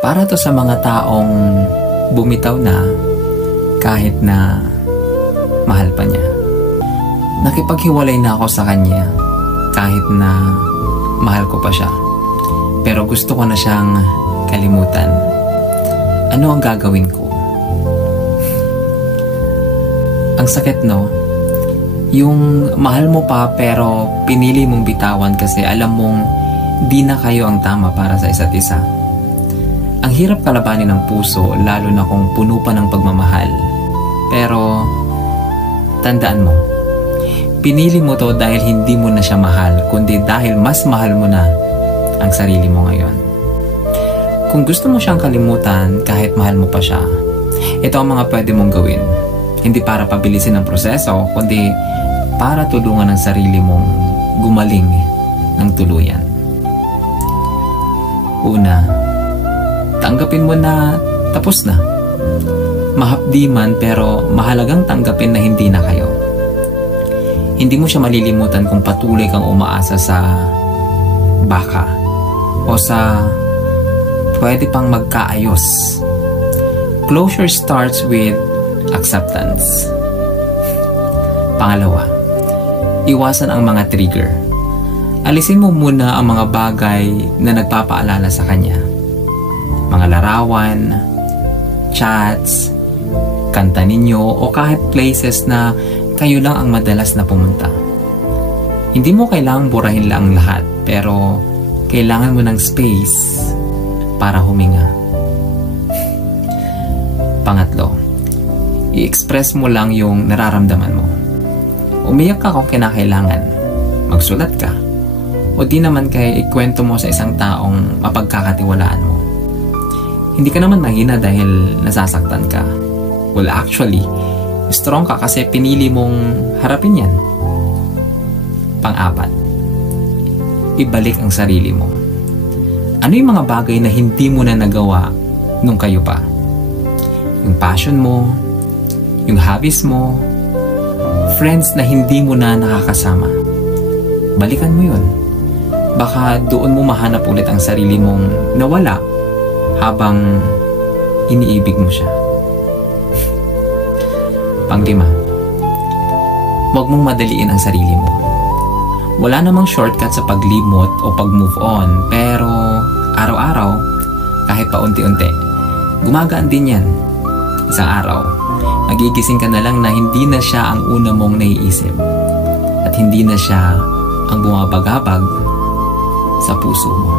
Para to sa mga taong bumitaw na kahit na mahal pa niya. Nakipaghiwalay na ako sa kanya kahit na mahal ko pa siya. Pero gusto ko na siyang kalimutan. Ano ang gagawin ko? Ang sakit, no? Yung mahal mo pa pero pinili mong bitawan kasi alam mong di na kayo ang tama para sa isa't isa. Ang hirap kalabanin ng puso lalo na kung puno pa ng pagmamahal. Pero tandaan mo, pinili mo to dahil hindi mo na siya mahal, kundi dahil mas mahal mo na ang sarili mo ngayon. Kung gusto mo siyang kalimutan kahit mahal mo pa siya, ito ang mga pwede mong gawin. Hindi para pabilisin ang proseso, kundi para tulungan ang sarili mong gumaling ng tuluyan. Una, tanggapin mo na tapos na. Mahapdi man pero mahalagang tanggapin na hindi na kayo. Hindi mo siya malilimutan kung patuloy kang umaasa sa baka o sa pwede pang magkaayos. Closure starts with acceptance. Pangalawa, iwasan ang mga trigger. Alisin mo muna ang mga bagay na nagpapaalala sa kanya. Mga larawan, chats, kanta ninyo o kahit places na kayo lang ang madalas na pumunta. Hindi mo kailangang burahin lang lahat, pero kailangan mo ng space para huminga. Pangatlo, i-express mo lang yung nararamdaman mo. Umiyak ka kung kinakailangan, magsulat ka, o di naman kaya ikwento mo sa isang taong mapagkakatiwalaan mo. Hindi ka naman mahina dahil nasasaktan ka. Well, actually, strong ka kasi pinili mong harapin yan. Pang-apat, ibalik ang sarili mo. Ano yung mga bagay na hindi mo na nagawa nung kayo pa? Yung passion mo, yung hobbies mo, friends na hindi mo na nakakasama. Balikan mo yun. Baka doon mo mahanap ulit ang sarili mong nawala habang iniibig mo siya. Panglima, huwag mong madaliin ang sarili mo. Wala namang shortcut sa paglimot o pag-move on, pero araw-araw, kahit paunti-unti, gumagaan din yan. Isang araw, magigising ka na lang na hindi na siya ang una mong naiisip at hindi na siya ang bumabagabag sa puso mo.